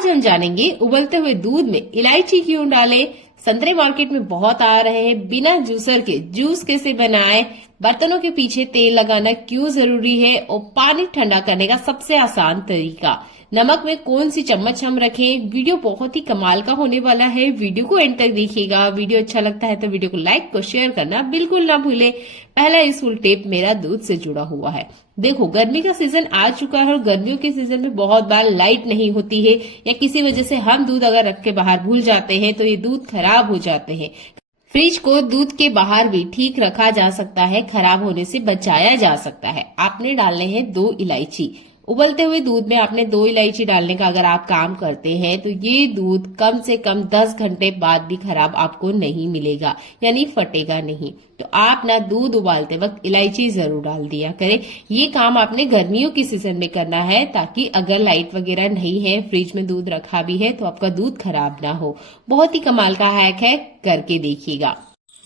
आज हम जानेंगे उबलते हुए दूध में इलायची क्यों डालें, संतरे मार्केट में बहुत आ रहे हैं, बिना जूसर के जूस कैसे बनाएं, बर्तनों के पीछे तेल लगाना क्यों जरूरी है और पानी ठंडा करने का सबसे आसान तरीका, नमक में कौन सी चम्मच हम रखें। वीडियो बहुत ही कमाल का होने वाला है, वीडियो को एंड तक देखिएगा। वीडियो अच्छा लगता है तो वीडियो को लाइक और शेयर करना बिल्कुल ना भूले। पहला यूजफुल टिप मेरा दूध से जुड़ा हुआ है। देखो, गर्मी का सीजन आ चुका है और गर्मियों के सीजन में बहुत बार लाइट नहीं होती है या किसी वजह से हम दूध अगर रख के बाहर भूल जाते हैं तो ये दूध खराब हो जाते हैं। फ्रिज को दूध के बाहर भी ठीक रखा जा सकता है, खराब होने से बचाया जा सकता है। आपने डालने हैं 2 इलायची। उबलते हुए दूध में आपने 2 इलायची डालने का अगर आप काम करते हैं तो ये दूध कम से कम 10 घंटे बाद भी खराब आपको नहीं मिलेगा, यानी फटेगा नहीं। तो आप ना दूध उबालते वक्त इलायची जरूर डाल दिया करें। ये काम आपने गर्मियों की सीजन में करना है ताकि अगर लाइट वगैरह नहीं है, फ्रिज में दूध रखा भी है तो आपका दूध खराब ना हो। बहुत ही कमाल का हैक है, करके देखिएगा।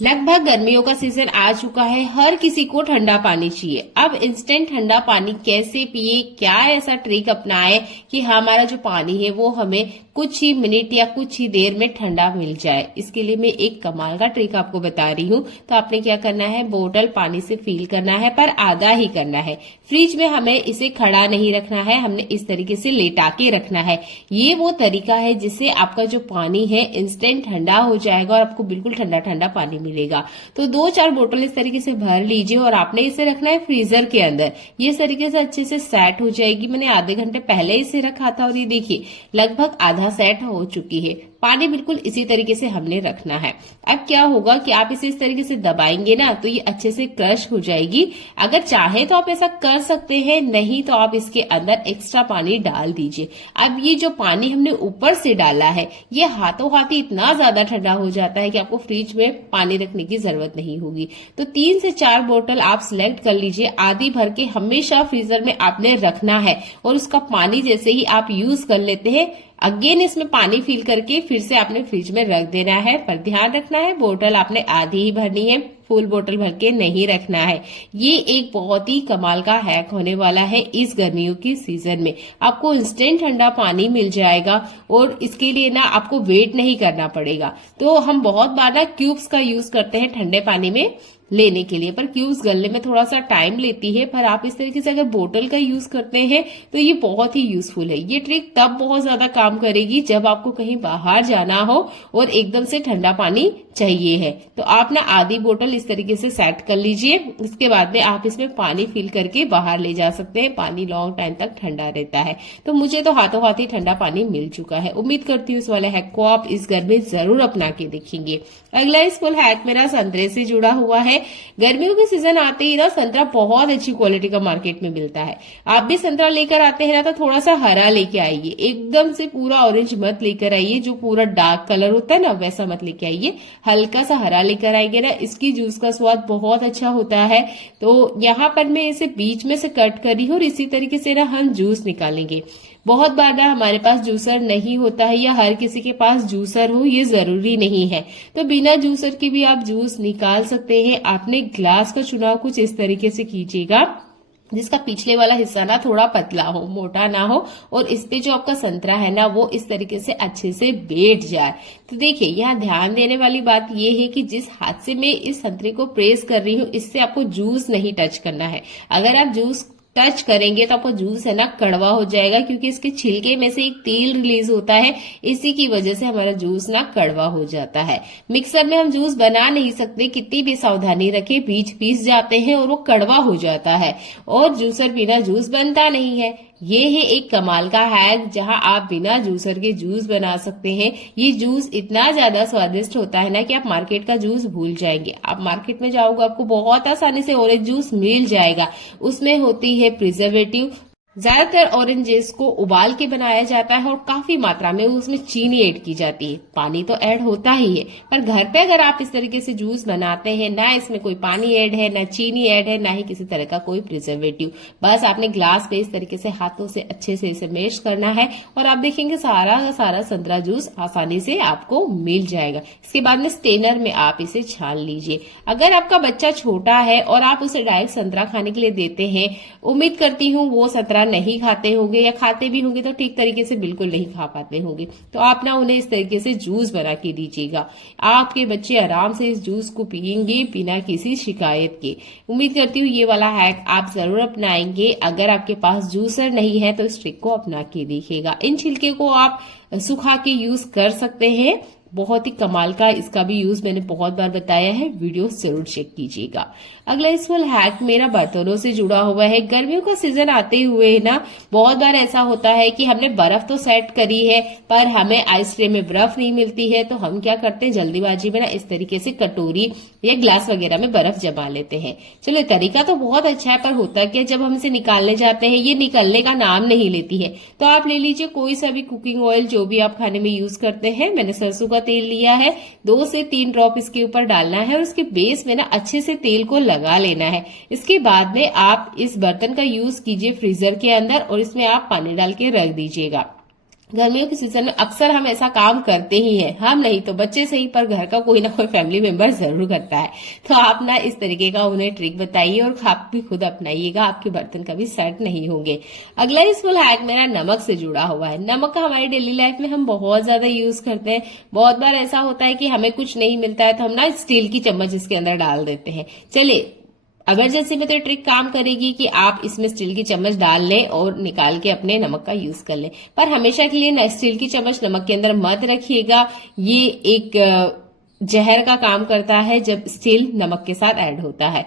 लगभग गर्मियों का सीजन आ चुका है, हर किसी को ठंडा पानी चाहिए। अब इंस्टेंट ठंडा पानी कैसे पिए, क्या ऐसा ट्रिक अपनाए कि हमारा जो पानी है वो हमें कुछ ही मिनट या कुछ ही देर में ठंडा मिल जाए। इसके लिए मैं एक कमाल का ट्रिक आपको बता रही हूँ। तो आपने क्या करना है, बोतल पानी से फिल करना है पर आधा ही करना है। फ्रिज में हमें इसे खड़ा नहीं रखना है, हमने इस तरीके से लेटा के रखना है। ये वो तरीका है जिससे आपका जो पानी है इंस्टेंट ठंडा हो जाएगा और आपको बिल्कुल ठंडा ठंडा पानी मिलेगा। तो 2-4 बोतल इस तरीके से भर लीजिए और आपने इसे रखना है फ्रीजर के अंदर। ये इस तरीके से अच्छे से सेट हो जाएगी। मैंने आधे घंटे पहले इसे रखा था और ये देखिए लगभग आधा सेट हो चुकी है। पानी बिल्कुल इसी तरीके से हमने रखना है। अब क्या होगा कि आप इसे इस तरीके से दबाएंगे ना तो ये अच्छे से क्रश हो जाएगी। अगर चाहे तो आप ऐसा कर सकते हैं, नहीं तो आप इसके अंदर एक्स्ट्रा पानी डाल दीजिए। अब ये जो पानी हमने ऊपर से डाला है ये हाथों हाथ ही इतना ज्यादा ठंडा हो जाता है कि आपको फ्रिज में पानी रखने की जरूरत नहीं होगी। तो 3 से 4 बोतल आप सिलेक्ट कर लीजिए, आधी भर के हमेशा फ्रीजर में आपने रखना है और उसका पानी जैसे ही आप यूज कर लेते हैं अगेन इसमें पानी फिल करके फिर से आपने फ्रिज में रख देना है। पर ध्यान रखना है बोतल आपने आधी ही भरनी है, फुल बोतल भर के नहीं रखना है। ये एक बहुत ही कमाल का हैक होने वाला है इस गर्मियों की सीजन में। आपको इंस्टेंट ठंडा पानी मिल जाएगा और इसके लिए ना आपको वेट नहीं करना पड़ेगा। तो हम बहुत बार ना क्यूब्स का यूज करते हैं ठंडे पानी में लेने के लिए, पर क्यूब्स गलने में थोड़ा सा टाइम लेती है। पर आप इस तरीके से अगर बोतल का यूज करते हैं तो ये बहुत ही यूजफुल है। ये ट्रिक तब बहुत ज्यादा काम करेगी जब आपको कहीं बाहर जाना हो और एकदम से ठंडा पानी चाहिए है। तो आप ना आधी बोतल इस तरीके से सेट कर लीजिए। इसके बाद में आप इसमें पानी फिल करके बाहर ले जा सकते हैं। पानी लॉन्ग टाइम तक ठंडा रहता है। तो मुझे तो हाथों हाथ ही ठंडा पानी मिल चुका है। उम्मीद करती हूँ इस वाले हैक को आप इस घर में जरूर अपना के देखेंगे। अगला यूजफुल हैक मेरा संतरे से जुड़ा हुआ है। गर्मियों के सीजन आते ही ना संतरा बहुत अच्छी क्वालिटी का मार्केट में मिलता है। आप भी संतरा लेकर आते हैं ना तो थोड़ा सा हरा लेके आइए, एकदम से पूरा ऑरेंज मत लेकर आइए, जो पूरा डार्क कलर होता है ना वैसा मत लेके आइए। हल्का सा हरा लेकर आएंगे ना, इसकी जूस का स्वाद बहुत अच्छा होता है। तो यहाँ पर मैं इसे बीच में से कट करी हूँ और इसी तरीके से ना हम जूस निकालेंगे। बहुत बार ना हमारे पास जूसर नहीं होता है या हर किसी के पास जूसर हो ये जरूरी नहीं है, तो बिना जूसर के भी आप जूस निकाल सकते हैं। आपने ग्लास का चुनाव कुछ इस तरीके से कीजिएगा जिसका पिछले वाला हिस्सा ना थोड़ा पतला हो, मोटा ना हो, और इस पे जो आपका संतरा है ना वो इस तरीके से अच्छे से बैठ जाए। तो देखिए यहाँ ध्यान देने वाली बात ये है कि जिस हाथ से मैं इस संतरे को प्रेस कर रही हूँ इससे आपको जूस नहीं टच करना है। अगर आप जूस टच करेंगे तो आपका जूस है ना कड़वा हो जाएगा, क्योंकि इसके छिलके में से एक तेल रिलीज होता है, इसी की वजह से हमारा जूस ना कड़वा हो जाता है। मिक्सर में हम जूस बना नहीं सकते, कितनी भी सावधानी रखें बीज पीस जाते हैं और वो कड़वा हो जाता है और जूसर बिना जूस बनता नहीं है। ये है एक कमाल का हैक जहां आप बिना जूसर के जूस बना सकते हैं। ये जूस इतना ज्यादा स्वादिष्ट होता है ना कि आप मार्केट का जूस भूल जाएंगे। आप मार्केट में जाओगे आपको बहुत आसानी से ऑरेंज जूस मिल जाएगा, उसमें होती है प्रिजर्वेटिव। ज्यादातर ऑरेंजेस को उबाल के बनाया जाता है और काफी मात्रा में उसमें चीनी ऐड की जाती है। पानी तो ऐड होता ही है, पर घर पे अगर आप इस तरीके से जूस बनाते हैं ना इसमें कोई पानी ऐड है, ना चीनी ऐड है, ना ही किसी तरह का कोई प्रिजर्वेटिव। बस आपने ग्लास पे इस तरीके से हाथों से अच्छे से इसे मैश करना है और आप देखेंगे सारा का सारा संतरा जूस आसानी से आपको मिल जाएगा। इसके बाद में स्टेनर में आप इसे छान लीजिए। अगर आपका बच्चा छोटा है और आप उसे डायरेक्ट संतरा खाने के लिए देते हैं, उम्मीद करती हूँ वो संतरा वगैरह नहीं खाते होंगे या खाते भी होंगे तो ठीक तरीके से बिल्कुल नहीं खा पाते होंगे, तो आप ना उन्हें इस तरीके से जूस बना के दीजिएगा। आपके बच्चे आराम से इस जूस को पियेंगे बिना किसी शिकायत के। उम्मीद करती हूँ ये वाला हैक आप जरूर अपनाएंगे। अगर आपके पास जूसर नहीं है तो इस ट्रिक को अपना के देखिएगा। इन छिलके को आप सुखा के यूज कर सकते हैं, बहुत ही कमाल का इसका भी यूज मैंने बहुत बार बताया है, वीडियो जरूर चेक कीजिएगा। अगला यूजफुल हैक मेरा बर्तनों से जुड़ा हुआ है। गर्मियों का सीजन आते हुए ना बहुत बार ऐसा होता है कि हमने बर्फ तो सेट करी है पर हमें आइस ट्रे में बर्फ नहीं मिलती है, तो हम क्या करते हैं जल्दीबाजी में ना इस तरीके से कटोरी या ग्लास वगैरह में बर्फ जमा लेते हैं। चलो तरीका तो बहुत अच्छा है, पर होता क्या जब हम इसे निकालने जाते हैं ये निकलने का नाम नहीं लेती है। तो आप ले लीजिए कोई सा भी कुकिंग ऑयल जो भी आप खाने में यूज करते हैं। मैंने सरसों का तेल लिया है, 2 से 3 ड्रॉप इसके ऊपर डालना है और उसके बेस में ना अच्छे से तेल को लगा लेना है। इसके बाद में आप इस बर्तन का यूज कीजिए फ्रीजर के अंदर और इसमें आप पानी डाल के रख दीजिएगा। गर्मियों के सीजन में अक्सर हम ऐसा काम करते ही हैं, हम नहीं तो बच्चे सही पर घर का कोई ना कोई फैमिली मेंबर जरूर करता है। तो आप ना इस तरीके का उन्हें ट्रिक बताइए और आप भी खुद अपनाइएगा, आपके बर्तन कभी सेट नहीं होंगे। अगला यूजफुल हैक मेरा नमक से जुड़ा हुआ है। नमक का हमारी डेली लाइफ में हम बहुत ज्यादा यूज करते हैं। बहुत बार ऐसा होता है कि हमें कुछ नहीं मिलता है तो हम ना स्टील की चम्मच इसके अंदर डाल देते हैं। चलिए इमरजेंसी में तो ट्रिक काम करेगी कि आप इसमें स्टील की चम्मच डाल लें और निकाल के अपने नमक का यूज कर लें, पर हमेशा के लिए ना स्टील की चम्मच नमक के अंदर मत रखिएगा। ये एक जहर का काम करता है जब स्टील नमक के साथ ऐड होता है।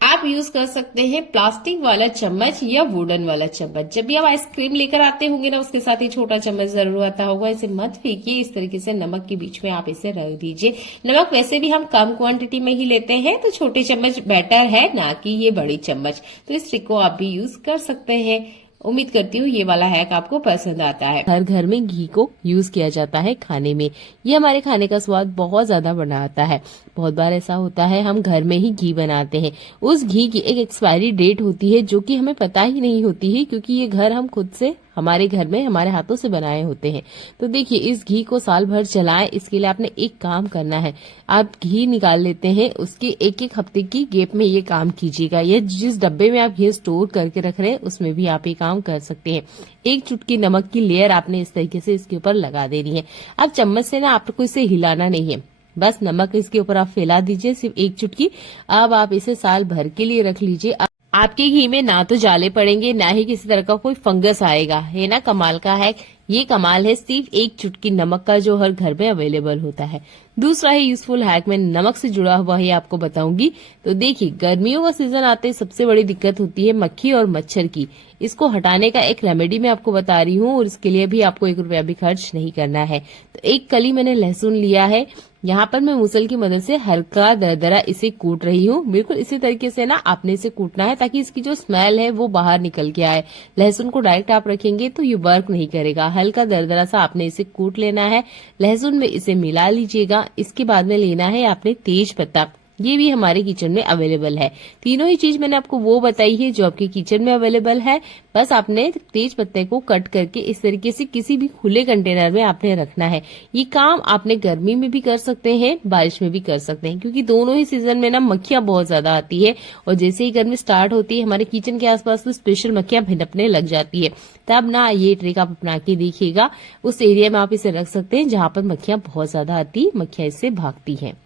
आप यूज कर सकते हैं प्लास्टिक वाला चम्मच या वुडन वाला चम्मच। जब भी आप आइसक्रीम लेकर आते होंगे ना उसके साथ ही छोटा चम्मच जरूर आता होगा, इसे मत फेंकिए, इस तरीके से नमक के बीच में आप इसे रख दीजिए। नमक वैसे भी हम कम क्वांटिटी में ही लेते हैं तो छोटे चम्मच बेटर है ना कि ये बड़ी चम्मच, तो इस ट्रिक को आप भी यूज कर सकते हैं। उम्मीद करती हूँ ये वाला हैक आपको पसंद आता है। हर घर में घी को यूज किया जाता है खाने में, ये हमारे खाने का स्वाद बहुत ज्यादा बढ़ाता है। बहुत बार ऐसा होता है हम घर में ही घी बनाते हैं, उस घी की एक एक्सपायरी डेट होती है जो कि हमें पता ही नहीं होती है, क्योंकि ये घर हम खुद से हमारे घर में हमारे हाथों से बनाए होते हैं। तो देखिए इस घी को साल भर चलाएं, इसके लिए आपने एक काम करना है, आप घी निकाल लेते हैं उसके एक एक हफ्ते की गैप में ये काम कीजिएगा। ये जिस डब्बे में आप घी स्टोर करके रख रहे हैं उसमें भी आप ये काम कर सकते हैं। एक चुटकी नमक की लेयर आपने इस तरीके से इसके ऊपर लगा देनी है। अब चम्मच से ना आपको इसे हिलाना नहीं है, बस नमक इसके ऊपर आप फैला दीजिए, सिर्फ एक चुटकी। अब आप इसे साल भर के लिए रख लीजिए। आपके घी में ना तो जाले पड़ेंगे ना ही किसी तरह का कोई फंगस आएगा। है ना कमाल का है। ये कमाल है सिर्फ एक चुटकी नमक का जो हर घर में अवेलेबल होता है। दूसरा है यूजफुल हैक में नमक से जुड़ा हुआ है, आपको बताऊंगी। तो देखिए गर्मियों का सीजन आते सबसे बड़ी दिक्कत होती है मक्खी और मच्छर की। इसको हटाने का एक रेमेडी मैं आपको बता रही हूँ और इसके लिए भी आपको 1 रुपया भी खर्च नहीं करना है। तो एक कली मैंने लहसुन लिया है, यहाँ पर मैं मुसल की मदद से हल्का दरदरा इसे कूट रही हूँ। बिल्कुल इसी तरीके से ना आपने इसे कूटना है ताकि इसकी जो स्मेल है वो बाहर निकल के आए। लहसुन को डायरेक्ट आप रखेंगे तो ये वर्क नहीं करेगा। हल्का दरदरा सा आपने इसे कूट लेना है, लहसुन में इसे मिला लीजिएगा। इसके बाद में लेना है आपने तेज पत्ता, ये भी हमारे किचन में अवेलेबल है। तीनों ही चीज मैंने आपको वो बताई है जो आपके किचन में अवेलेबल है। बस आपने तेज पत्ते को कट करके इस तरीके से किसी भी खुले कंटेनर में आपने रखना है। ये काम आपने गर्मी में भी कर सकते हैं, बारिश में भी कर सकते हैं, क्योंकि दोनों ही सीजन में ना मक्खियां बहुत ज्यादा आती है और जैसे ही गर्मी स्टार्ट होती है हमारे किचन के आसपास तो स्पेशल मक्खियां भिनपने लग जाती है। तब ना ये ट्रिक आप अपना के देखिएगा, उस एरिया में आप इसे रख सकते हैं जहां पर मक्खियां बहुत ज्यादा आती है, मक्खियां इससे भागती है।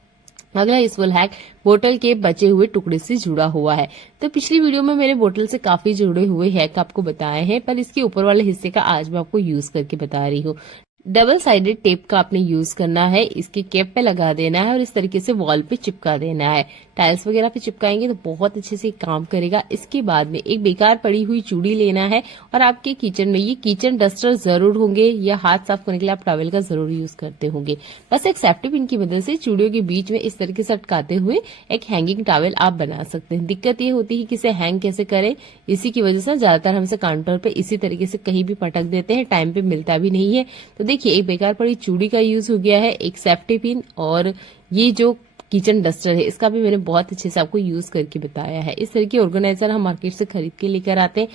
अगला यूजफुल हैक बोतल के बचे हुए टुकड़े से जुड़ा हुआ है। तो पिछली वीडियो में मैंने बोतल से काफी जुड़े हुए हैक आपको बताए हैं, पर इसके ऊपर वाले हिस्से का आज मैं आपको यूज करके बता रही हूँ। डबल साइडेड टेप का आपने यूज करना है, इसके कैप पे लगा देना है और इस तरीके से वॉल पे चिपका देना है। टाइल्स वगैरह पे चिपकाएंगे तो बहुत अच्छे से काम करेगा। इसके बाद में एक बेकार पड़ी हुई चूड़ी लेना है और आपके किचन में ये किचन डस्टर जरूर होंगे या हाथ साफ करने के लिए आप टॉवेल का जरूर यूज करते होंगे। बस एक सेफ्टी पिन की मदद से चूड़ियों के बीच में इस तरीके से अटकाते हुए एक हैंगिंग टॉवेल आप बना सकते हैं। दिक्कत ये होती है कि इसे हैंग कैसे करें, इसी की वजह से ज्यादातर हम इसे काउंटर पे इसी तरीके से कहीं भी पटक देते हैं, टाइम पे मिलता भी नहीं है। तो देखिए एक बेकार पड़ी चूड़ी का यूज हो गया है, एक सेफ्टी पिन और ये जो किचन डस्टर है इसका भी मैंने बहुत अच्छे से आपको यूज करके बताया है। इस तरह के ऑर्गेनाइजर हम मार्केट से खरीद के लेकर आते हैं।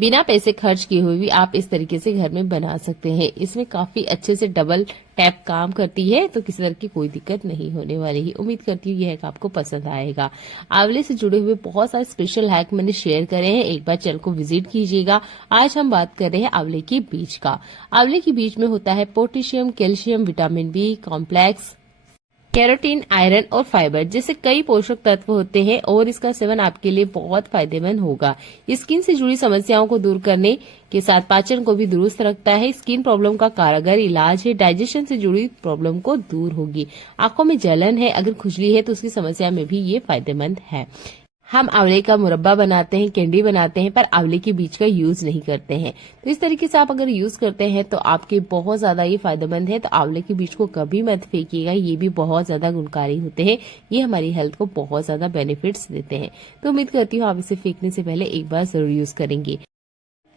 बिना पैसे खर्च किए हुए भी आप इस तरीके से घर में बना सकते हैं। इसमें काफी अच्छे से डबल टैप काम करती है, तो किसी तरह की कोई दिक्कत नहीं होने वाली है। उम्मीद करती हूँ यह हैक आपको पसंद आएगा। आंवले से जुड़े हुए बहुत सारे स्पेशल हैक मैंने शेयर करे हैं, एक बार चैनल को विजिट कीजिएगा। आज हम बात कर रहे हैं आंवले के बीज का। आंवले के बीज में होता है potassium, calcium, vitamin B complex, carotene, iron और फाइबर जैसे कई पोषक तत्व होते हैं और इसका सेवन आपके लिए बहुत फायदेमंद होगा। स्किन से जुड़ी समस्याओं को दूर करने के साथ पाचन को भी दुरुस्त रखता है। स्किन प्रॉब्लम का कारगर इलाज है। डाइजेशन से जुड़ी प्रॉब्लम को दूर होगी। आंखों में जलन है, अगर खुजली है तो उसकी समस्या में भी ये फायदेमंद है। हम आंवले का मुरब्बा बनाते हैं, कैंडी बनाते हैं, पर आंवले के बीज का यूज नहीं करते हैं। तो इस तरीके से आप अगर यूज करते हैं तो आपके बहुत ज्यादा ये फायदेमंद है। तो आंवले के बीज को कभी मत फेंकिएगा, ये भी बहुत ज्यादा गुणकारी होते हैं। ये हमारी हेल्थ को बहुत ज्यादा बेनिफिट्स देते हैं। तो उम्मीद करती हूँ आप इसे फेंकने से पहले एक बार जरूर यूज करेंगे।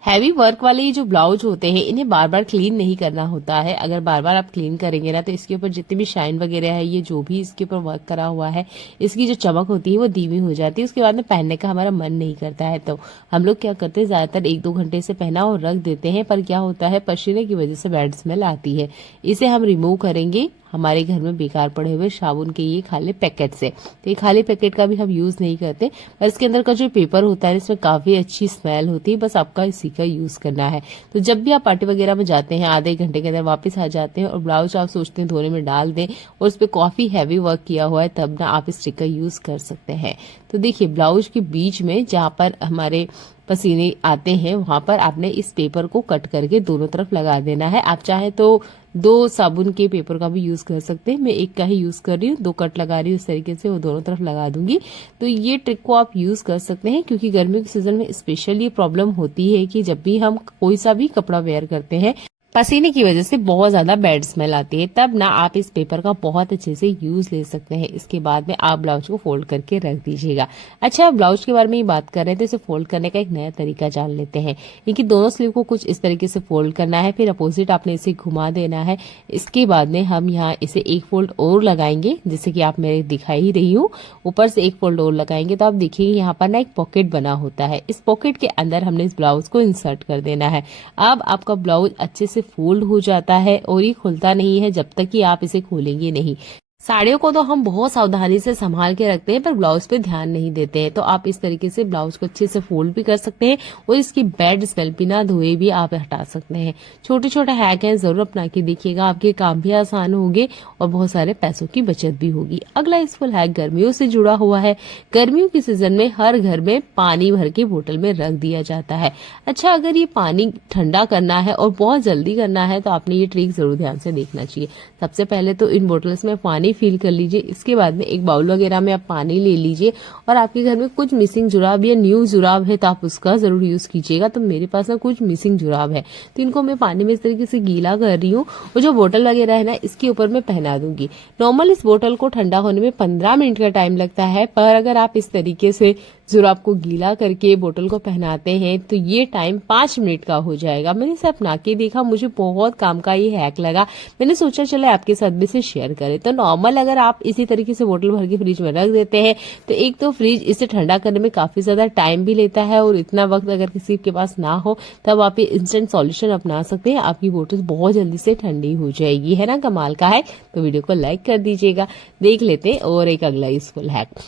हैवी वर्क वाले ये जो ब्लाउज होते हैं इन्हें बार बार क्लीन नहीं करना होता है। अगर बार बार आप क्लीन करेंगे ना तो इसके ऊपर जितनी भी शाइन वगैरह है, ये जो भी इसके ऊपर वर्क करा हुआ है, इसकी जो चमक होती है वो धीमी हो जाती है। उसके बाद में पहनने का हमारा मन नहीं करता है। तो हम लोग क्या करते हैं, ज्यादातर 1-2 घंटे से पहना और रख देते हैं, पर क्या होता है पसीने की वजह से बैड स्मेल आती है। इसे हम रिमूव करेंगे हमारे घर में बेकार पड़े हुए साबुन के ये खाली पैकेट से। तो ये खाली पैकेट का भी हम यूज नहीं करते, पर इसके अंदर का जो पेपर होता है इसमें काफी अच्छी स्मेल होती है। बस आपका इसी का यूज करना है। तो जब भी आप पार्टी वगैरह में जाते हैं, आधे घंटे के अंदर वापस आ जाते हैं और ब्लाउज आप सोचते हैं धोने में डाल दें और उस पर काफी हैवी वर्क किया हुआ है, तब ना आप इस ट्रिक का यूज कर सकते हैं। तो देखिए ब्लाउज के बीच में जहाँ पर हमारे पसीने आते हैं वहां पर आपने इस पेपर को कट करके दोनों तरफ लगा देना है। आप चाहे तो 2 साबुन के पेपर का भी यूज कर सकते हैं। मैं एक का ही यूज कर रही हूँ, 2 कट लगा रही हूँ, इस तरीके से वो दोनों तरफ लगा दूंगी। तो ये ट्रिक को आप यूज कर सकते हैं, क्योंकि गर्मियों के सीजन में स्पेशल ये प्रॉब्लम होती है कि जब भी हम कोई सा भी कपड़ा वेयर करते हैं पसीने की वजह से बहुत ज्यादा बैड स्मेल आती है, तब ना आप इस पेपर का बहुत अच्छे से यूज ले सकते हैं। इसके बाद में आप ब्लाउज को फोल्ड करके रख दीजिएगा। अच्छा, ब्लाउज के बारे में ही बात कर रहे थे, इसे फोल्ड करने का एक नया तरीका जान लेते हैं। इनकी दोनों स्लीव को कुछ इस तरीके से फोल्ड करना है, फिर अपोजिट आपने इसे घुमा देना है। इसके बाद में हम यहाँ इसे एक फोल्ड और लगाएंगे, जैसे कि आप मेरे दिखाई ही रही हूँ। ऊपर से एक फोल्ड और लगाएंगे तो आप देखिए यहाँ पर ना एक पॉकेट बना होता है। इस पॉकेट के अंदर हमने इस ब्लाउज को इंसर्ट कर देना है। अब आपका ब्लाउज अच्छे से फोल्ड हो जाता है और ये खुलता नहीं है जब तक कि आप इसे खोलेंगे नहीं। साड़ियों को तो हम बहुत सावधानी से संभाल के रखते हैं, पर ब्लाउज पे ध्यान नहीं देते हैं। तो आप इस तरीके से ब्लाउज को अच्छे से फोल्ड भी कर सकते हैं और इसकी बैड स्मेल बिना धोए भी आप हटा सकते हैं। छोटे छोटे हैक हैं, जरूर अपना के देखिएगा, आपके काम भी आसान होंगे और बहुत सारे पैसों की बचत भी होगी। अगला यूजफुल हैक गर्मियों से जुड़ा हुआ है। गर्मियों के सीजन में हर घर में पानी भर के बोतल में रख दिया जाता है। अच्छा, अगर ये पानी ठंडा करना है और बहुत जल्दी करना है तो आपने ये ट्रिक जरूर ध्यान से देखना चाहिए। सबसे पहले तो इन बोतल्स में पानी फिल कर लीजिए। इसके बाद में एक बाउल वगैरह में आप पानी ले लीजिए और आपके घर में कुछ मिसिंग जुराब या न्यू जुराब है तो आप उसका जरूर यूज कीजिएगा। तो मेरे पास ना कुछ मिसिंग जुराब है, तो इनको मैं पानी में इस तरीके से गीला कर रही हूँ और जो बोतल वगैरह है ना इसके ऊपर मैं पहना दूंगी। नॉर्मल इस बोतल को ठंडा होने में 15 मिनट का टाइम लगता है, पर अगर आप इस तरीके से जुराब को गीला करके बोतल को पहनाते हैं तो ये टाइम 5 मिनट का हो जाएगा। मैंने इसे अपना के देखा, मुझे बहुत काम का ये हैक लगा। मैंने सोचा चले आपके साथ भी इसे शेयर करें। तो नॉर्मल अगर आप इसी तरीके से बोतल भर के फ्रिज में रख देते हैं तो एक तो फ्रिज इसे ठंडा करने में काफी ज्यादा टाइम भी लेता है और इतना वक्त अगर किसी के पास ना हो तब आप ये इंस्टेंट सॉल्यूशन अपना सकते हैं। आपकी बोतल बहुत जल्दी से ठंडी हो जाएगी। है ना कमाल का है? तो वीडियो को लाइक कर दीजिएगा। देख लेते हैं और एक अगला यूजफुल हैक।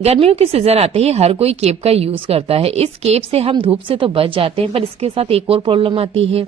गर्मियों के सीजन आते ही हर कोई केप का यूज करता है। इस केप से हम धूप से तो बच जाते हैं, पर इसके साथ एक और प्रॉब्लम आती है।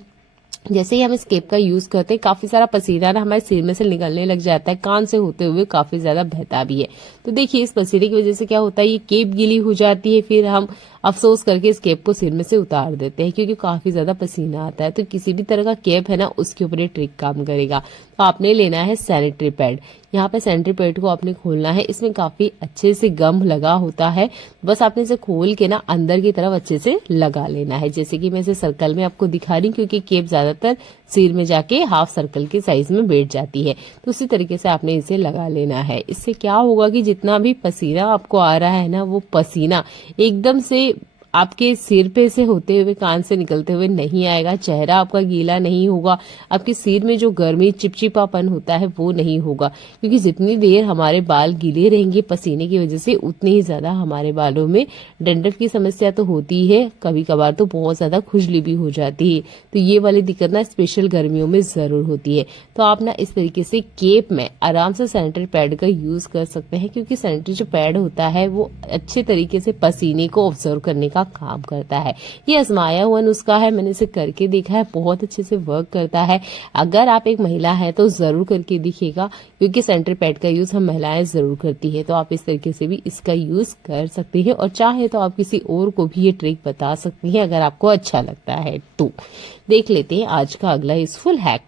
जैसे ही हम इस केप का यूज करते हैं काफी सारा पसीना ना हमारे सिर में से निकलने लग जाता है, कान से होते हुए काफी ज्यादा बहता भी है। तो देखिए इस पसीने की वजह से क्या होता है, ये केप गीली हो जाती है, फिर हम अफसोस करके इस केप को सिर में से उतार देते हैं क्योंकि काफी ज्यादा पसीना आता है। तो किसी भी तरह का केप है ना उसके ऊपर ये ट्रिक काम करेगा। तो आपने लेना है सैनिटरी पैड। यहाँ पे सैनिटरी पैड को आपने खोलना है। इसमें काफी अच्छे से गम लगा होता है, बस आपने इसे खोल के ना अंदर की तरफ अच्छे से लगा लेना है। जैसे कि मैं इसे सर्कल में आपको दिखा रही हूँ क्योंकि केप ज्यादातर सिर में जाके हाफ सर्कल के साइज में बैठ जाती है। तो उसी तरीके से आपने इसे लगा लेना है। इससे क्या होगा कि जितना भी पसीना आपको आ रहा है ना वो पसीना एकदम से आपके सिर पे से होते हुए, कान से निकलते हुए नहीं आएगा, चेहरा आपका गीला नहीं होगा, आपके सिर में जो गर्मी चिपचिपापन होता है वो नहीं होगा। क्योंकि जितनी देर हमारे बाल गीले रहेंगे पसीने की वजह से, उतनी ही ज्यादा हमारे बालों में डंडक की समस्या तो होती है, कभी कभार तो बहुत ज्यादा खुजली भी हो जाती है। तो ये वाली दिक्कत ना स्पेशल गर्मियों में जरूर होती है। तो आप ना इस तरीके से केप में आराम से सैनिटरी पैड का यूज कर सकते हैं, क्योंकि सैनिटरी जो पैड होता है वो अच्छे तरीके से पसीने को ऑब्जर्व करने का काम करता है। ये आजमाया हुआ नुस्खा है, मैंने इसे करके देखा है, बहुत अच्छे से वर्क करता है। अगर आप एक महिला है तो जरूर करके दिखेगा, क्योंकि सैनिटरी पैड का यूज हम महिलाएं जरूर करती है। तो आप इस तरीके से भी इसका यूज कर सकती हैं, और चाहे तो आप किसी और को भी ये ट्रिक बता सकती हैं अगर आपको अच्छा लगता है तो। देख लेते हैं आज का अगला यूजफुल हैक।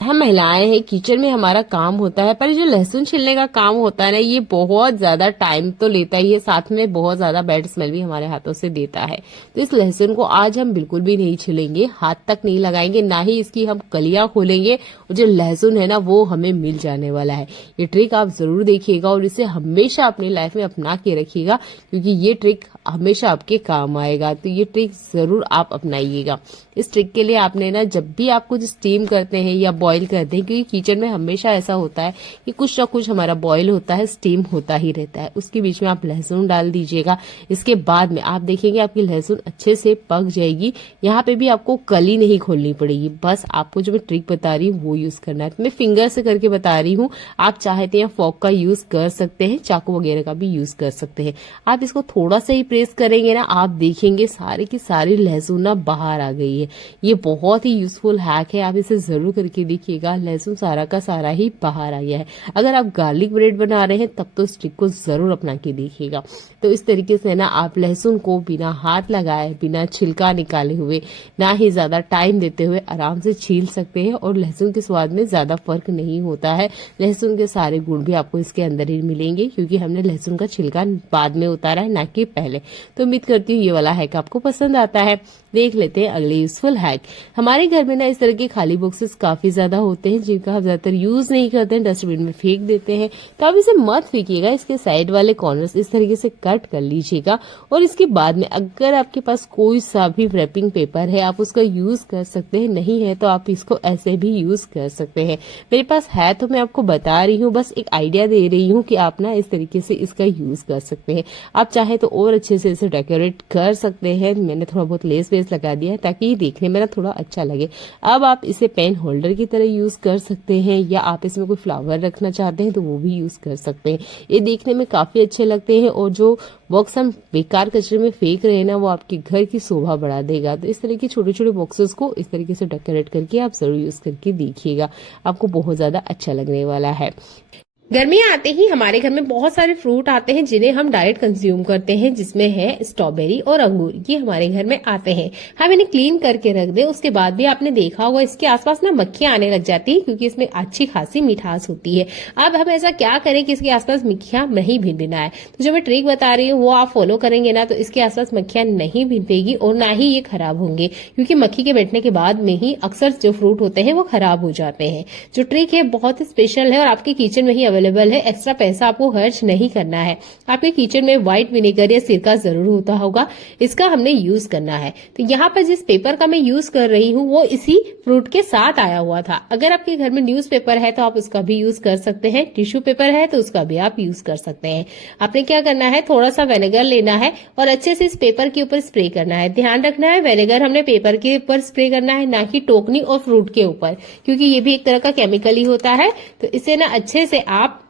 हम महिलाएं हैं, किचन में हमारा काम होता है, पर जो लहसुन छिलने का काम होता है ना, ये बहुत ज्यादा टाइम तो लेता ही है, साथ में बहुत ज्यादा बैड स्मेल भी हमारे हाथों से देता है। तो इस लहसुन को आज हम बिल्कुल भी नहीं छिलेंगे, हाथ तक नहीं लगाएंगे, ना ही इसकी हम कलियां खोलेंगे, और जो लहसुन है ना वो हमें मिल जाने वाला है। ये ट्रिक आप जरूर देखिएगा और इसे हमेशा अपनी लाइफ में अपना के रखिएगा, क्योंकि ये ट्रिक हमेशा आपके काम आएगा। तो ये ट्रिक जरूर आप अपनाइएगा। इस ट्रिक के लिए आपने ना, जब भी आप कुछ स्टीम करते हैं या बॉईल करते हैं, क्योंकि किचन में हमेशा ऐसा होता है कि कुछ ना कुछ हमारा बॉईल होता है, स्टीम होता ही रहता है, उसके बीच में आप लहसुन डाल दीजिएगा। इसके बाद में आप देखेंगे आपकी लहसुन अच्छे से पक जाएगी। यहाँ पे भी आपको कली नहीं खोलनी पड़ेगी, बस आपको जो मैं ट्रिक बता रही हूँ वो यूज करना है। तो मैं फिंगर से करके बता रही हूँ, आप चाहे तो यहाँ फॉर्क का यूज कर सकते हैं, चाकू वगैरह का भी यूज कर सकते हैं। आप इसको थोड़ा सा ही प्रेस करेंगे ना, आप देखेंगे सारी की सारी लहसुन ना बाहर आ गई है। ये बहुत ही यूजफुल हैक है, आप इसे जरूर करके देखिएगा। लहसुन सारा का सारा ही बाहर आ गया है। अगर आप गार्लिक ब्रेड बना रहे हैं तब तो इस ट्रिक को जरूर अपना के देखिएगा। तो इस तरीके से ना आप लहसुन को बिना हाथ लगाए, बिना छिलका निकाले हुए, ना ही ज्यादा टाइम देते हुए आराम से छील सकते हैं, और लहसुन के स्वाद में ज्यादा फर्क नहीं होता है। लहसुन के सारे गुण भी आपको इसके अंदर ही मिलेंगे, क्योंकि हमने लहसुन का छिलका बाद में उतारा है, ना कि पहले। तो उम्मीद करती हूँ ये वाला हैक आपको पसंद आता है। देख लेते हैं अगले यूजफुल हैक। हमारे घर में ना इस तरह के खाली बॉक्सेस काफी ज्यादा होते हैं, जिनका हम ज्यादातर यूज नहीं करते हैं, डस्टबिन में फेंक देते हैं। तो आप इसे मत फेंकिएगा, इसके साइड वाले कॉर्नर्स इस तरीके से कट कर लीजिएगा, और इसके बाद में अगर आपके पास कोई सा भी रैपिंग पेपर है आप उसका यूज कर सकते हैं, नहीं है तो आप इसको ऐसे भी यूज कर सकते हैं। मेरे पास है तो मैं आपको बता रही हूँ, बस एक आइडिया दे रही हूँ कि आप ना इस तरीके से इसका यूज कर सकते हैं। आप चाहे तो और अच्छे से इसे डेकोरेट कर सकते हैं। मैंने थोड़ा बहुत लेस वेस लगा दिया है ताकि ये देखने में ना थोड़ा अच्छा लगे। अब आप इसे पेन होल्डर की तरह यूज कर सकते हैं, या आप इसमें कोई फ्लावर रखना चाहते हैं तो वो भी यूज कर सकते हैं। ये देखने में काफी अच्छे लगते हैं, और जो बॉक्स हम बेकार कचरे में फेंक रहे हैं ना, वो आपके घर की शोभा बढ़ा देगा। तो इस तरह के छोटे छोटे बॉक्सेस को इस तरीके से डेकोरेट करके आप जरूर यूज करके देखिएगा, आपको बहुत ज्यादा अच्छा लगने वाला है। गर्मियां आते ही हमारे घर में बहुत सारे फ्रूट आते हैं जिन्हें हम डायरेक्ट कंज्यूम करते हैं, जिसमें है स्ट्रॉबेरी और अंगूर। ये हमारे घर में आते हैं, हम इन्हें क्लीन करके रख दें। उसके बाद भी आपने देखा होगा इसके आसपास ना मक्खियां आने लग जाती है, क्योंकि इसमें अच्छी खासी मिठास होती है। अब हम ऐसा क्या करें कि इसके आसपास मक्खियां नहीं भिनभिनाए। तो जो मैं ट्रिक बता रही हूँ वो आप फॉलो करेंगे ना, तो इसके आसपास मक्खियां नहीं भिनपेगी और ना ही ये खराब होंगे, क्योंकि मक्खी के बैठने के बाद में ही अक्सर जो फ्रूट होते हैं वो खराब हो जाते हैं। जो ट्रिक है बहुत ही स्पेशल है और आपके किचन में ही अवेलेबल है, एक्स्ट्रा पैसा आपको खर्च नहीं करना है। आपके किचन में व्हाइट विनेगर या सिरका जरूर होता होगा, इसका हमने यूज करना है। तो यहाँ पर जिस पेपर का मैं यूज कर रही हूँ वो इसी फ्रूट के साथ आया हुआ था। अगर आपके घर में न्यूज पेपर है तो आप उसका भी यूज कर सकते हैं, टिश्यू पेपर है तो उसका भी आप यूज कर सकते हैं। आपने क्या करना है, थोड़ा सा विनेगर लेना है और अच्छे से इस पेपर के ऊपर स्प्रे करना है। ध्यान रखना है विनेगर हमने पेपर के ऊपर स्प्रे करना है, ना कि टोकनी और फ्रूट के ऊपर, क्योंकि ये भी एक तरह का केमिकल ही होता है। तो इसे ना अच्छे से आप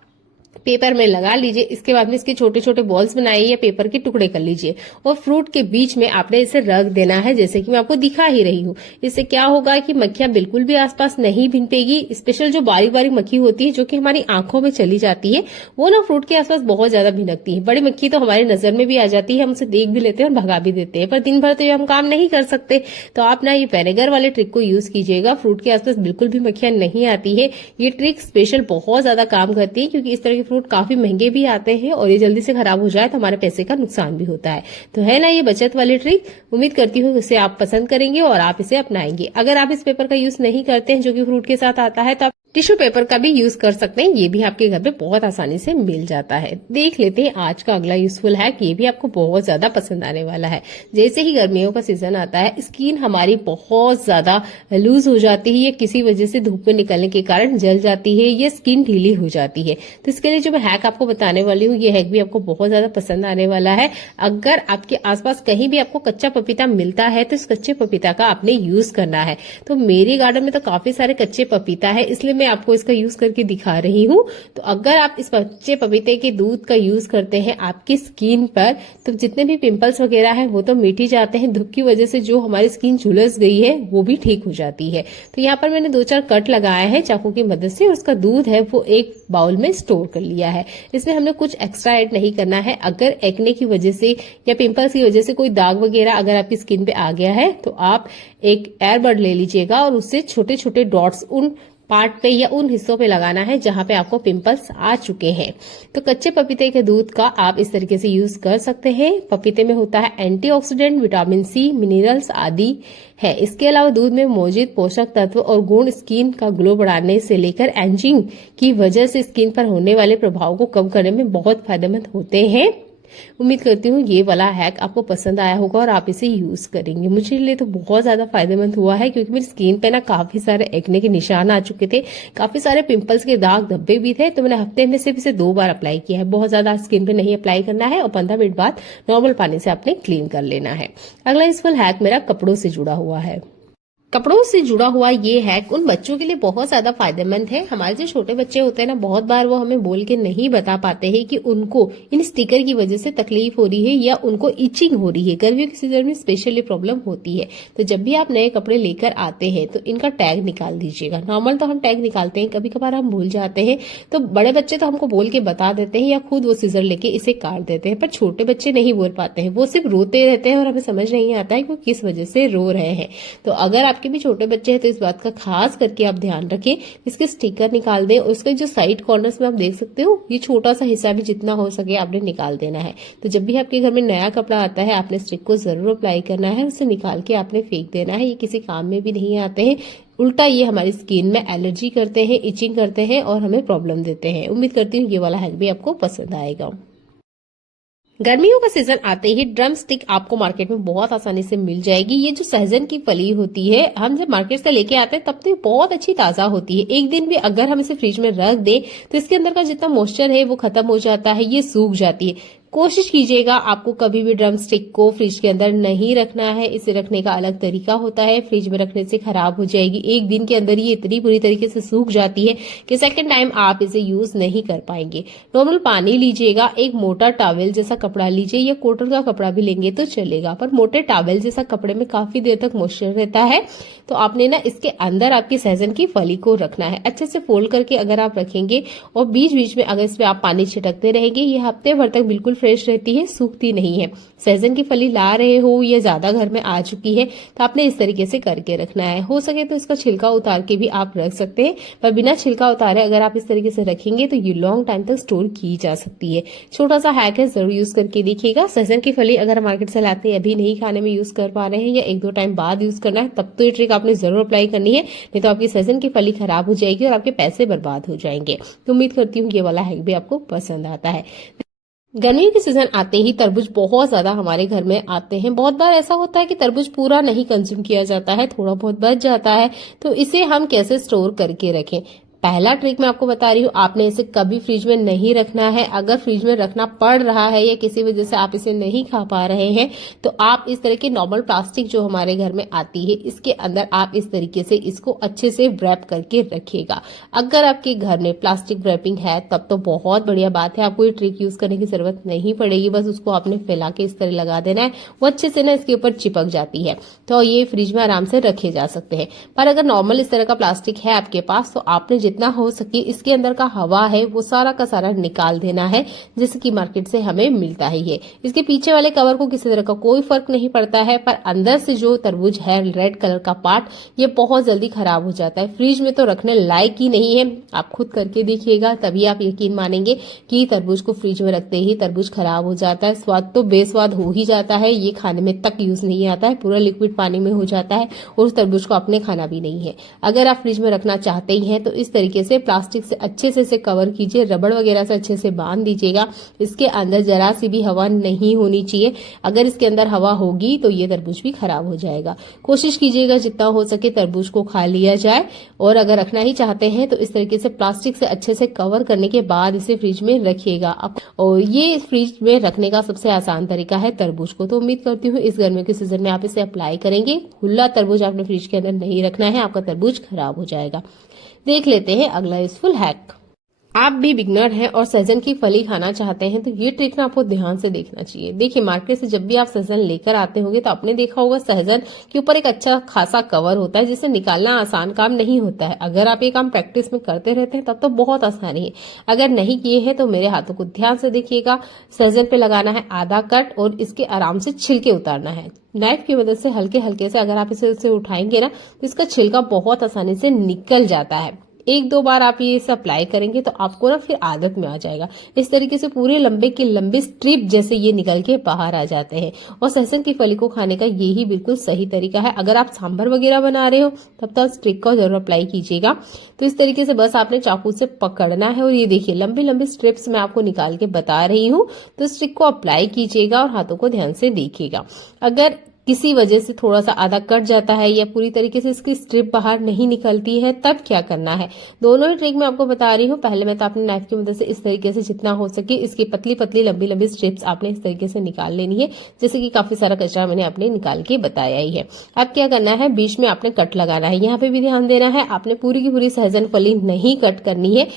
पेपर में लगा लीजिए। इसके बाद में इसके छोटे छोटे बॉल्स बनाइए या पेपर के टुकड़े कर लीजिए, और फ्रूट के बीच में आपने इसे रख देना है, जैसे कि मैं आपको दिखा ही रही हूँ। इससे क्या होगा कि मक्खियां बिल्कुल भी आसपास नहीं भिनपेगी। स्पेशल जो बारीक बारीक मक्खी होती है जो कि हमारी आंखों में चली जाती है, वो ना फ्रूट के आसपास बहुत ज्यादा भिनकती है। बड़ी मक्खी तो हमारी नजर में भी आ जाती है, हम उसे देख भी लेते हैं और भगा भी देते हैं, पर दिन भर तो ये हम काम नहीं कर सकते। तो आप ना ये विनेगर वाले ट्रिक को यूज कीजिएगा, फ्रूट के आसपास बिल्कुल भी मक्खियां नहीं आती है। ये ट्रिक स्पेशल बहुत ज्यादा काम करती है, क्योंकि इस तरह के फ्रूट काफी महंगे भी आते हैं और ये जल्दी से खराब हो जाए तो हमारे पैसे का नुकसान भी होता है। तो है ना ये बचत वाली ट्रिक, उम्मीद करती हूँ इसे आप पसंद करेंगे और आप इसे अपनाएंगे। अगर आप इस पेपर का यूज नहीं करते हैं जो कि फ्रूट के साथ आता है, तो आप टिश्यू पेपर का भी यूज कर सकते हैं, ये भी आपके घर में बहुत आसानी से मिल जाता है। देख लेते हैं आज का अगला यूजफुल हैक, ये भी आपको बहुत ज्यादा पसंद आने वाला है। जैसे ही गर्मियों का सीजन आता है, स्किन हमारी बहुत ज्यादा लूज हो जाती है या किसी वजह से धूप में निकलने के कारण जल जाती है या स्किन ढीली हो जाती है। तो इसके लिए जो मैं हैक आपको बताने वाली हूँ, ये हैक भी आपको बहुत ज्यादा पसंद आने वाला है। अगर आपके आसपास कहीं भी आपको कच्चा पपीता मिलता है तो इस कच्चे पपीता का आपने यूज करना है। तो मेरे गार्डन में तो काफी सारे कच्चे पपीता है, इसलिए मैं आपको इसका यूज करके दिखा रही हूँ। तो अगर आप इस कच्चे पपीते के दूध का यूज करते हैं आपकी स्किन पर, तो जितने भी पिंपल्स वगैरह हैं वो तो मिट ही जाते हैं। धूप की वजह से जो हमारी स्किन झुलस गई है वो भी ठीक हो जाती है। तो यहाँ पर मैंने 2-4 कट लगाए हैं चाकू की मदद से, और उसका दूध है वो एक बाउल में स्टोर कर लिया है। इसमें हमने कुछ एक्स्ट्रा ऐड नहीं करना है। अगर एक्ने की वजह से या पिंपल्स की वजह से कोई दाग वगैरह अगर आपकी स्किन पे आ गया है तो आप एक एयरबड ले लीजिएगा और उससे छोटे छोटे डॉट्स उन पार्ट पे या उन हिस्सों पे लगाना है जहां पे आपको पिंपल्स आ चुके हैं। तो कच्चे पपीते के दूध का आप इस तरीके से यूज कर सकते हैं। पपीते में होता है एंटीऑक्सीडेंट, विटामिन सी, मिनरल्स आदि है। इसके अलावा दूध में मौजूद पोषक तत्व और गुण स्किन का ग्लो बढ़ाने से लेकर एजिंग की वजह से स्किन पर होने वाले प्रभाव को कम करने में बहुत फायदेमंद होते हैं। उम्मीद करती हूँ ये वाला हैक आपको पसंद आया होगा और आप इसे यूज करेंगे। मुझे लिए तो बहुत ज्यादा फायदेमंद हुआ है, क्योंकि मेरी स्किन पे ना काफी सारे एक्ने के निशान आ चुके थे, काफी सारे पिंपल्स के दाग धब्बे भी थे। तो मैंने हफ्ते में सिर्फ इसे 2 बार अप्लाई किया है। बहुत ज्यादा स्किन पे नहीं अप्लाई करना है और 15 मिनट बाद नॉर्मल पानी से आपने क्लीन कर लेना है। अगला यूजफुल हैक मेरा कपड़ों से जुड़ा हुआ है। कपड़ों से जुड़ा हुआ ये हैक उन बच्चों के लिए बहुत ज्यादा फायदेमंद है। हमारे जो छोटे बच्चे होते हैं ना, बहुत बार वो हमें बोल के नहीं बता पाते हैं कि उनको इन स्टिकर की वजह से तकलीफ हो रही है या उनको इचिंग हो रही है। गर्मियों के सीजन में स्पेशली प्रॉब्लम होती है। तो जब भी आप नए कपड़े लेकर आते हैं तो इनका टैग निकाल दीजिएगा। नॉर्मल तो हम टैग निकालते हैं, कभी कभार हम भूल जाते हैं। तो बड़े बच्चे तो हमको बोल के बता देते हैं या खुद वो सीजर लेके इसे काट देते हैं, पर छोटे बच्चे नहीं बोल पाते हैं। वो सिर्फ रोते रहते हैं और हमें समझ नहीं आता है कि वो किस वजह से रो रहे हैं। तो अगर आपके भी छोटे बच्चे हैं तो इस बात का खास करके आप ध्यान रखें, इसके स्टिकर निकाल दें। उसके जो साइड कॉर्नर्स में आप देख सकते हो, ये छोटा सा हिस्सा भी जितना हो सके आपने निकाल देना है। तो जब भी आपके घर में नया कपड़ा आता है आपने स्टिक को जरूर अप्लाई करना है, उसे निकाल के आपने फेंक देना है। ये किसी काम में भी नहीं आते हैं, उल्टा ये हमारी स्किन में एलर्जी करते हैं, इचिंग करते हैं और हमें प्रॉब्लम देते हैं। उम्मीद करती हूँ ये वाला हैक भी आपको पसंद आएगा। गर्मियों का सीजन आते ही ड्रम स्टिक आपको मार्केट में बहुत आसानी से मिल जाएगी। ये जो सहजन की फली होती है, हम जब मार्केट से लेके आते हैं तब तो ये बहुत अच्छी ताजा होती है। एक दिन भी अगर हम इसे फ्रिज में रख दें तो इसके अंदर का जितना मॉइस्चर है वो खत्म हो जाता है, ये सूख जाती है। कोशिश कीजिएगा आपको कभी भी ड्रम स्टिक को फ्रिज के अंदर नहीं रखना है। इसे रखने का अलग तरीका होता है, फ्रिज में रखने से खराब हो जाएगी। एक दिन के अंदर ये इतनी बुरी तरीके से सूख जाती है कि सेकंड टाइम आप इसे यूज नहीं कर पाएंगे। नॉर्मल पानी लीजिएगा, एक मोटा टॉवेल जैसा कपड़ा लीजिए या कॉटन का कपड़ा भी लेंगे तो चलेगा, पर मोटे टॉवेल जैसा कपड़े में काफी देर तक मॉइस्चर रहता है। तो आपने ना इसके अंदर आपकी सहजन की फली को रखना है। अच्छे से फोल्ड करके अगर आप रखेंगे और बीच बीच में अगर इस पे आप पानी छिड़कते रहेंगे, ये हफ्ते भर तक बिल्कुल फ्रेश रहती है, सूखती नहीं है। सहजन की फली ला रहे हो या ज्यादा घर में आ चुकी है तो आपने इस तरीके से करके रखना है। हो सके तो इसका छिलका उतार के भी आप रख सकते हैं, पर बिना छिलका उतारे अगर आप इस तरीके से रखेंगे तो ये लॉन्ग टाइम तक स्टोर की जा सकती है। छोटा सा हैक है, जरूर यूज करके देखिएगा। सहजन की फली अगर मार्केट से लाते हैं अभी नहीं खाने में यूज कर पा रहे हैं या 1-2 टाइम बाद यूज करना है, तब तो ये ट्रिक आपने जरूर अप्लाई करनी है, नहीं तो आपकी सहजन की फली खराब हो जाएगी और आपके पैसे बर्बाद हो जाएंगे। तो उम्मीद करती हूँ ये वाला हैक भी आपको पसंद आता है। गर्मियों के सीजन आते ही तरबूज बहुत ज्यादा हमारे घर में आते हैं। बहुत बार ऐसा होता है कि तरबूज पूरा नहीं कंज्यूम किया जाता है, थोड़ा बहुत बच जाता है। तो इसे हम कैसे स्टोर करके रखें? पहला ट्रिक मैं आपको बता रही हूँ, आपने इसे कभी फ्रिज में नहीं रखना है। अगर फ्रिज में रखना पड़ रहा है या किसी वजह से आप इसे नहीं खा पा रहे हैं तो आप इस तरह की नॉर्मल प्लास्टिक जो हमारे घर में आती है, इसके अंदर आप इस तरीके से इसको अच्छे से रैप करके रखिएगा। अगर आपके घर में प्लास्टिक रैपिंग है तब तो बहुत बढ़िया बात है, आपको ये ट्रिक यूज करने की जरूरत नहीं पड़ेगी। बस उसको आपने फैला के इस तरह लगा देना है, वो अच्छे से ना इसके ऊपर चिपक जाती है, तो ये फ्रिज में आराम से रखे जा सकते हैं। पर अगर नॉर्मल इस तरह का प्लास्टिक है आपके पास तो आपने जितना हो सके इसके अंदर का हवा है वो सारा का सारा निकाल देना है, जैसे कि मार्केट से हमें मिलता ही है। इसके पीछे वाले कवर को किसी तरह का कोई फर्क नहीं पड़ता है, पर अंदर से जो तरबूज है रेड कलर का पार्ट, ये बहुत जल्दी खराब हो जाता है, फ्रिज में तो रखने लायक ही नहीं है। आप खुद करके देखिएगा, तभी आप यकीन मानेंगे कि तरबूज को फ्रिज में रखते ही तरबूज खराब हो जाता है। स्वाद तो बेस्वाद हो ही जाता है, ये खाने में तक यूज नहीं आता है, पूरा लिक्विड पानी में हो जाता है और उस तरबूज को आपने खाना भी नहीं है। अगर आप फ्रिज में रखना चाहते ही हैं तो इस तरीके से प्लास्टिक से अच्छे से इसे कवर कीजिए, रबड़ वगैरह से अच्छे से बांध दीजिएगा। इसके अंदर जरा सी भी हवा नहीं होनी चाहिए। अगर इसके अंदर हवा होगी तो ये तरबूज भी खराब हो जाएगा। कोशिश कीजिएगा जितना हो सके तरबूज को खा लिया जाए, और अगर रखना ही चाहते हैं तो इस तरीके से प्लास्टिक से अच्छे से कवर करने के बाद इसे फ्रिज में रखिएगा। और ये फ्रिज में रखने का सबसे आसान तरीका है तरबूज को। तो उम्मीद करती हूँ इस गर्मियों के सीजन में आप इसे अप्लाई करेंगे। खुला तरबूज आपने फ्रिज के अंदर नहीं रखना है, आपका तरबूज खराब हो जाएगा। देख लेते हैं अगला यूजफुल हैक। आप भी बिगनर हैं और सहजन की फली खाना चाहते हैं तो ये ट्रिक ना आपको ध्यान से देखना चाहिए। देखिए, मार्केट से जब भी आप सहजन लेकर आते होंगे तो आपने देखा होगा सहजन के ऊपर एक अच्छा खासा कवर होता है, जिसे निकालना आसान काम नहीं होता है। अगर आप ये काम प्रैक्टिस में करते रहते हैं तब तो बहुत आसानी है। अगर नहीं किए हैं तो मेरे हाथों को ध्यान से देखिएगा। सहजन पे लगाना है आधा कट और इसके आराम से छिलके उतारना है। नाइफ की मदद से हल्के हल्के से अगर आप इसे उठाएंगे ना तो इसका छिलका बहुत आसानी से निकल जाता है। एक दो बार आप ये अप्लाई करेंगे तो आपको ना फिर आदत में आ जाएगा। इस तरीके से पूरे लंबे के लंबे स्ट्रिप जैसे ये निकल के बाहर आ जाते हैं। और सहजन की फली को खाने का यही बिल्कुल सही तरीका है। अगर आप सांभर वगैरह बना रहे हो तब तो इस ट्रिक को जरूर अप्लाई कीजिएगा। तो इस तरीके से बस आपने चाकू से पकड़ना है और ये देखिए लंबे लंबे स्ट्रिप्स मैं आपको निकाल के बता रही हूँ। तो इस ट्रिक को अप्लाई कीजिएगा और हाथों को ध्यान से देखिएगा। अगर किसी वजह से थोड़ा सा आधा कट जाता है या पूरी तरीके से इसकी स्ट्रिप बाहर नहीं निकलती है तब क्या करना है, दोनों ही ट्रिक मैं आपको बता रही हूँ। पहले मैं तो आपने नाइफ की मदद से इस तरीके से जितना हो सके इसकी पतली पतली लंबी लंबी स्ट्रिप्स आपने इस तरीके से निकाल लेनी है, जैसे कि काफी सारा कचरा मैंने आपने निकाल के बताया ही है। अब क्या करना है, बीच में आपने कट लगाना है। यहाँ पे भी ध्यान देना है, आपने पूरी की पूरी सहजन फली नहीं कट करनी है।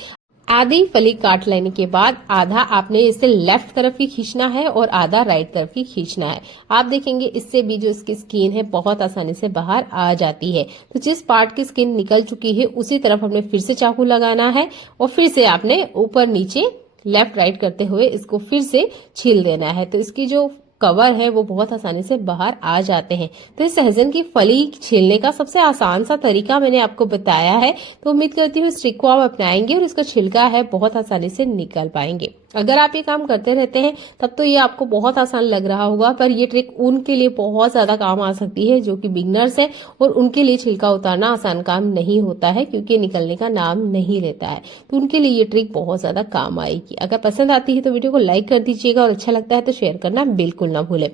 आधी फली काट लेने के बाद आधा आपने इसे लेफ्ट तरफ की खींचना है और आधा राइट तरफ की खींचना है। आप देखेंगे इससे भी जो इसकी स्किन है बहुत आसानी से बाहर आ जाती है। तो जिस पार्ट की स्किन निकल चुकी है उसी तरफ हमने फिर से चाकू लगाना है और फिर से आपने ऊपर नीचे लेफ्ट राइट करते हुए इसको फिर से छील देना है। तो इसकी जो कवर है वो बहुत आसानी से बाहर आ जाते हैं। तो इस सहजन की फली छीलने का सबसे आसान सा तरीका मैंने आपको बताया है। तो उम्मीद करती हूँ इस ट्रिक को आप अपनाएंगे और इसका छिलका है बहुत आसानी से निकल पाएंगे। अगर आप ये काम करते रहते हैं तब तो ये आपको बहुत आसान लग रहा होगा, पर ये ट्रिक उनके लिए बहुत ज्यादा काम आ सकती है जो कि बिगनर्स है और उनके लिए छिलका उतारना आसान काम नहीं होता है, क्योंकि निकलने का नाम नहीं लेता है। तो उनके लिए ये ट्रिक बहुत ज्यादा काम आएगी। अगर पसंद आती है तो वीडियो को लाइक कर दीजिएगा और अच्छा लगता है तो शेयर करना बिल्कुल ना भूलें।